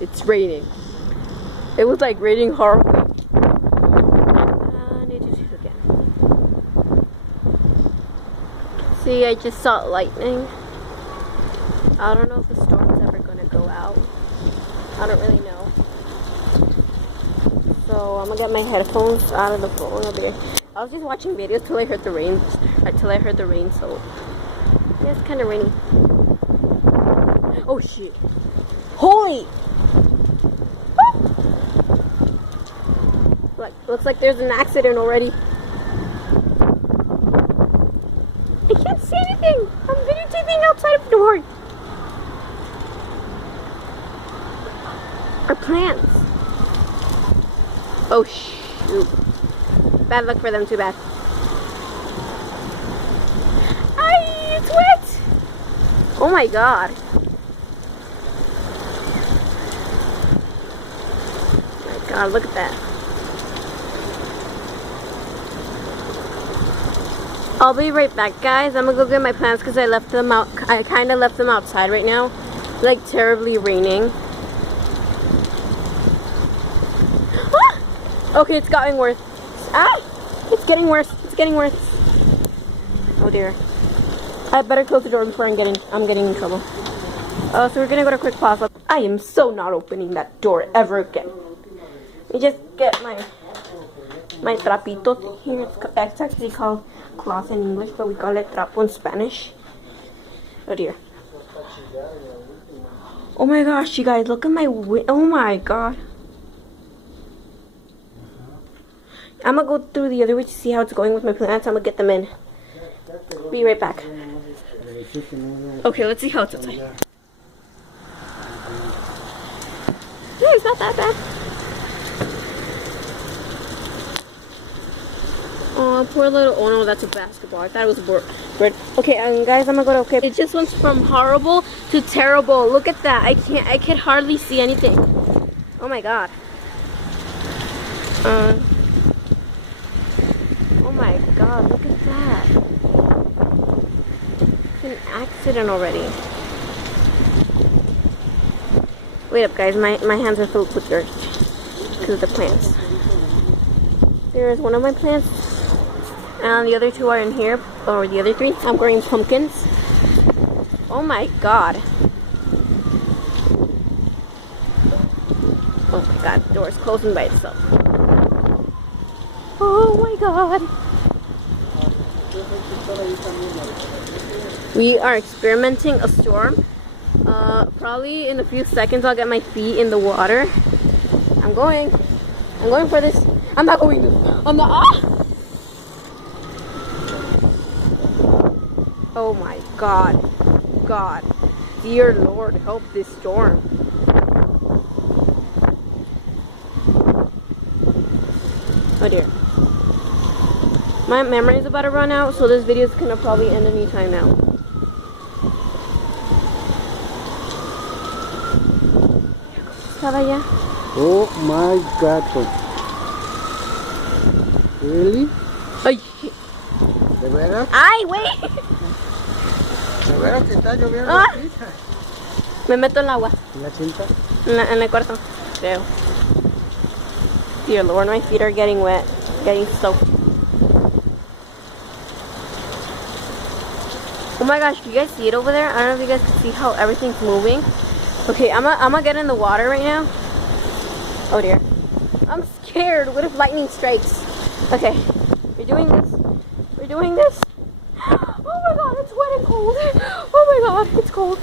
It's raining. It was like raining horribly. I need to do it again. See, I just saw lightning. I don't know if the storm's ever gonna go out. I don't really know. So I'm gonna get my headphones out of the phone over there. I was just watching videos till I heard the rain. So yeah, it's kind of rainy. Oh shit! Holy! Looks like there's an accident already. I can't see anything. I'm videotaping outside of the door. Our plants. Oh shoot. Bad luck for them, too bad. Ay, it's wet. Oh my god. Oh my god, look at that. I'll be right back, guys. I'm gonna go get my plants because I left them out. I kind of left them outside right now. It's like terribly raining. Ah! Okay, it's getting worse. Ah! It's getting worse. It's getting worse. Oh dear. I better close the door before I'm getting in trouble. So we're gonna go to a quick pause. I am so not opening that door ever again. Let me just get my trapitos here. It's actually called cloth in English, but we call it trapo in Spanish. Oh dear. Oh my gosh, you guys, look at my oh my god. I'm gonna go through the other way to see how it's going with my plants. I'm gonna get them in. Be right back. Okay, let's see how it's outside. No, it's not that bad. Oh, poor little, oh no, that's a basketball. I thought it was a bird. Okay, guys, I'm gonna go to, okay. It just went from horrible to terrible. Look at that. I can hardly see anything. Oh my god. Oh my god, look at that. It's an accident already. Wait up, guys, my hands are filled with dirt because of the plants. There is one of my plants. And the other two are in here, or the other three. I'm growing pumpkins. Oh my god. Oh my god, the door is closing by itself. Oh my god. We are experimenting a storm. Probably in a few seconds I'll get my feet in the water. I'm going for this. I'm not going to. I'm not. Ah! Oh my god. God. Dear Lord, help this storm. Oh dear. My memory is about to run out, so this video is gonna probably end anytime now. Oh my god. Really? Ay. ¿De veras? Ay, güey. ¿De veras que está lloviendo Ah. aquí? Me meto en el agua. ¿En la cinta? En el cuarto, creo. Dear Lord, my feet are getting wet, getting soaked. Oh my gosh, can you guys see it over there? I don't know if you guys can see how everything's moving. Okay, I'm gonna get in the water right now. Oh dear. I'm scared. What if lightning strikes? Okay, we're doing this. We're doing this. Oh my god, it's wet and cold. Oh my god, it's cold.